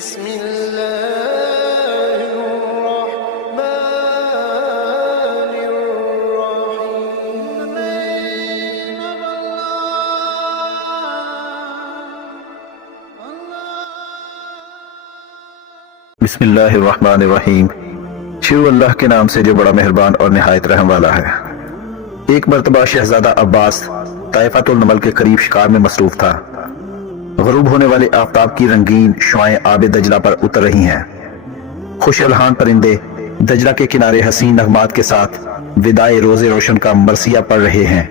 بسم الله الرحمن الرحيم. بسم اللہ الرحمن الرحیم. شروع اللہ کے نام سے جو بڑا مہربان اور نہایت رحم والا ہے. ایک مرتبہ شہزادہ عباس طائفۃ النمل کے قریب شکار میں مصروف تھا. غروب ہونے والے آفتاب کی رنگین شعاعیں آب دجلہ پر اتر رہی ہیں. خوش الحان پرندے دجلہ کے کنارے حسین نغمات کے ساتھ وداع روز روشن کا مرثیہ پڑھ رہے ہیں.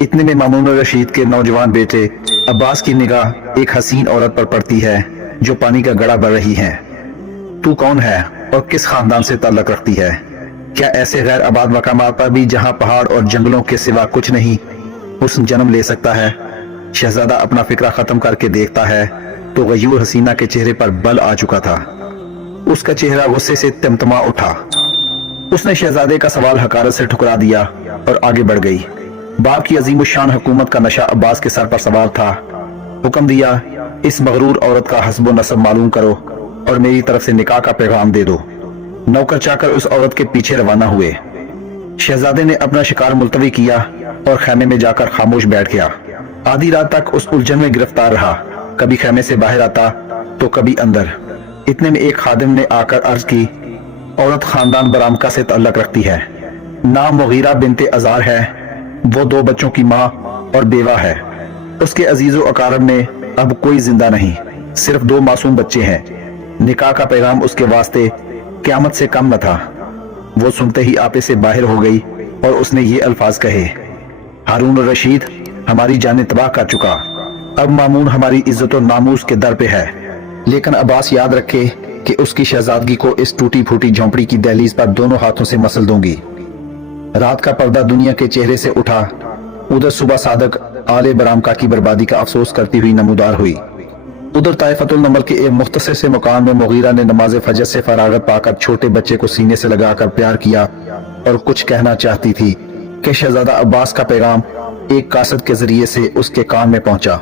اتنے میں مامون الرشید کے نوجوان بیٹے عباس کی نگاہ ایک حسین عورت پر پڑتی ہے جو پانی کا گڑھا بھر رہی ہے. تو کون ہے اور کس خاندان سے تعلق رکھتی ہے؟ کیا ایسے غیر آباد مقامات پر بھی جہاں پہاڑ اور جنگلوں کے سوا کچھ نہیں حسن جنم لے سکتا ہے؟ شہزادہ اپنا فکرہ ختم کر کے دیکھتا ہے تو غیور حسینہ کے چہرے پر بل آ چکا تھا. اس کا چہرہ غصے سے تمتما اٹھا. اس نے شہزادے کا سوال حقارت سے ٹھکرا دیا اور آگے بڑھ گئی. باپ کی عظیم الشان حکومت کا نشہ عباس کے سر پر سوار تھا. حکم دیا اس مغرور عورت کا حسب و نسب معلوم کرو اور میری طرف سے نکاح کا پیغام دے دو. نوکر چاکر اس عورت کے پیچھے روانہ ہوئے. شہزادے نے اپنا شکار ملتوی کیا اور خیمے میں جا کر خاموش بیٹھ گیا. آدھی رات تک اس الجھن میں گرفتار رہا. کبھی خیمے سے باہر آتا تو کبھی اندر. اتنے میں ایک خادم نے آ کر عرض کی عورت خاندان برامکا سے تعلق رکھتی ہے. نام مغیرہ بنت ازار ہے. وہ 2 بچوں کی ماں اور بیوہ ہے. اس کے عزیز و اقارب میں اب کوئی زندہ نہیں. صرف 2 معصوم بچے ہیں. نکاح کا پیغام اس کے واسطے قیامت سے کم نہ تھا. وہ سنتے ہی آپے سے باہر ہو گئی اور اس نے یہ الفاظ کہے ہارون الرشید ہماری جانیں تباہ کر چکا. اب مامون ہماری عزت و ناموس کے در پہ ہے. لیکن عباس یاد رکھے کہ اس کی شہزادگی کو اس ٹوٹی پھوٹی جھونپڑی کی دہلیز پر دونوں ہاتھوں سے مسل دوں گی. رات کا پردہ دنیا کے چہرے سے اٹھا. ادھر صبح صادق آل برامکا کی بربادی کا افسوس کرتی ہوئی نمودار ہوئی. ادھر طائفۃ النمل کے ایک مختصر سے مقام میں مغیرہ نے نماز فجر سے فراغت پا کر چھوٹے بچے کو سینے سے لگا کر پیار کیا اور کچھ کہنا چاہتی تھی کہ شہزادہ عباس کا پیغام ایک قاصد کے ذریعے سے اس کے کان میں پہنچا.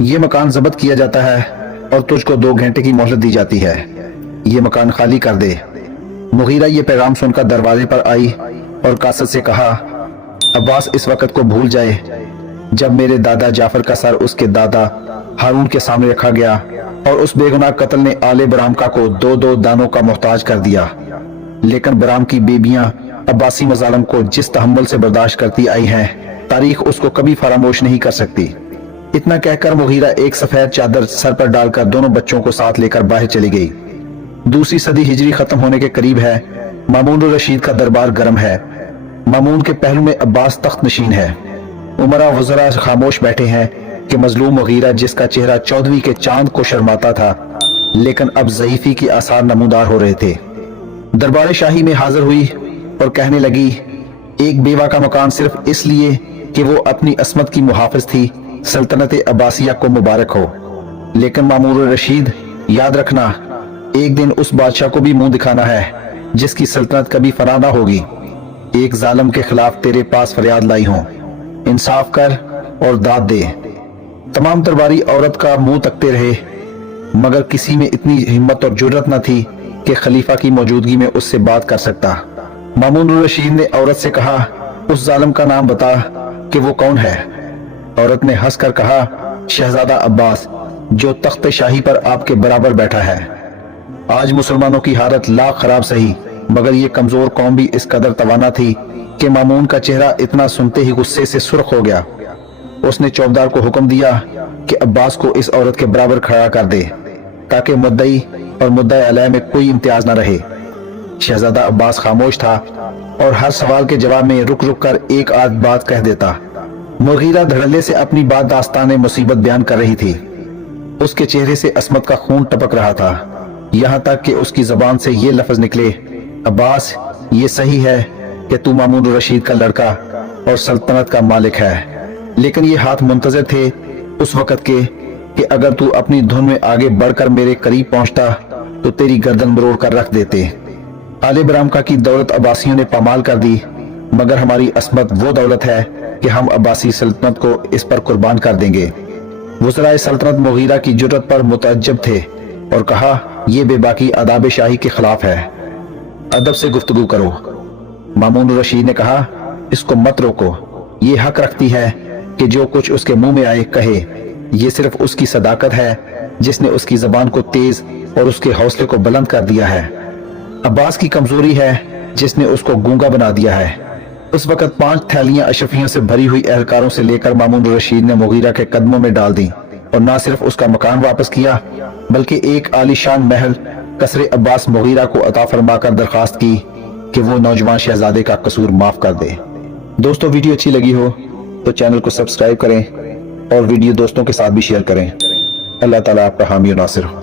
یہ مکان ضبط کیا جاتا ہے اور تجھ کو 2 گھنٹے کی مہلت دی جاتی ہے. یہ مکان خالی کر دے. مغیرہ یہ پیغام سن کر دروازے پر آئی اور قاصد سے کہا عباس اس وقت کو بھول جائے جب میرے دادا جعفر کا سر اس کے دادا ہارون کے سامنے رکھا گیا اور اس بے گناہ قتل نے آل برامکا کو 2 دانوں کا محتاج کر دیا. لیکن برام کی بیبیاں عباسی مظالم کو جس تحمل سے برداشت کرتی آئی ہیں تاریخ اس کو کبھی فراموش نہیں کر سکتی. اتنا کہہ کر مغیرہ ایک سفید چادر سر پر ڈال کر دونوں بچوں کو ساتھ لے کر باہر چلی گئی. 2 صدی ہجری ختم ہونے کے قریب ہے. مامون الرشید کا دربار گرم ہے. مامون کے پہلو میں عباس تخت نشین ہے. عمرا وزراء خاموش بیٹھے ہیں کہ مظلوم مغیرہ جس کا چہرہ 14ویں کے چاند کو شرماتا تھا لیکن اب ضعیفی کے آثار نمودار ہو رہے تھے. دربار شاہی میں حاضر ہوئی اور کہنے لگی ایک بیوہ کا مکان صرف اس لیے کہ وہ اپنی عصمت کی محافظ تھی سلطنت عباسیہ کو مبارک ہو. لیکن مامون الرشید یاد رکھنا ایک دن اس بادشاہ کو بھی منہ دکھانا ہے جس کی سلطنت کبھی فنا نہ ہوگی. ایک ظالم کے خلاف تیرے پاس فریاد لائی ہوں. انصاف کر اور داد دے. تمام درباری عورت کا منہ تکتے رہے مگر کسی میں اتنی ہمت اور جرت نہ تھی کہ خلیفہ کی موجودگی میں اس سے بات کر سکتا. مامون الرشید نے عورت سے کہا اس ظالم کا نام بتا کہ وہ کون ہے. عورت نے ہنس کر کہا شہزادہ عباس جو تخت شاہی پر آپ کے برابر بیٹھا ہے. آج مسلمانوں کی حالت لاکھ خراب سہی مگر یہ کمزور قوم بھی اس قدر توانا تھی کہ مامون کا چہرہ اتنا سنتے ہی غصے سے سرخ ہو گیا. اس نے چوبدار کو حکم دیا کہ عباس کو اس عورت کے برابر کھڑا کر دے تاکہ مدعی اور مدعی علیہ میں کوئی امتیاز نہ رہے. شہزادہ عباس خاموش تھا اور ہر سوال کے جواب میں رک رک کر ایک آدھ بات کہہ دیتا. مغیرہ دھڑلے سے اپنی بات داستان مصیبت بیان کر رہی تھی. اس کے چہرے سے عصمت کا خون ٹپک رہا تھا یہاں تک کہ اس کی زبان سے یہ لفظ نکلے عباس یہ صحیح ہے کہ تو مامون الرشید کا لڑکا اور سلطنت کا مالک ہے. لیکن یہ ہاتھ منتظر تھے اس وقت کے کہ اگر تو اپنی دھن میں آگے بڑھ کر میرے قریب پہنچتا تو تیری گردن مروڑ کر رکھ دیتے. آل برامکا کی دولت عباسیوں نے پامال کر دی مگر ہماری عصمت وہ دولت ہے کہ ہم عباسی سلطنت کو اس پر قربان کر دیں گے. وزرائے سلطنت مغیرہ کی جرت پر متعجب تھے اور کہا یہ بے باکی آداب شاہی کے خلاف ہے، ادب سے گفتگو کرو۔ مامون الرشید نے کہا اس کو مت روکو، یہ حق رکھتی ہے کہ جو کچھ اس کے منہ میں آئے کہے، یہ صرف اس کی صداقت ہے جس نے اس کی زبان کو تیز اور اس کے حوصلے کو بلند کر دیا ہے۔ عباس کی کمزوری ہے جس نے اس کو گونگا بنا دیا ہے۔ اس وقت 5 تھیلیاں اشرفیوں سے بھری ہوئی اہلکاروں سے لے کر مامون الرشید نے مغیرہ کے قدموں میں ڈال دیں اور نہ صرف اس کا مکان واپس کیا بلکہ ایک عالی شان محل قصر عباس مغیرہ کو عطا فرما کر درخواست کی کہ وہ نوجوان شہزادے کا قصور معاف کر دے۔ دوستو ویڈیو اچھی لگی ہو تو چینل کو سبسکرائب کریں اور ویڈیو دوستوں کے ساتھ بھی شیئر کریں۔ اللہ تعالیٰ آپ کا حامی و ناصر ہو۔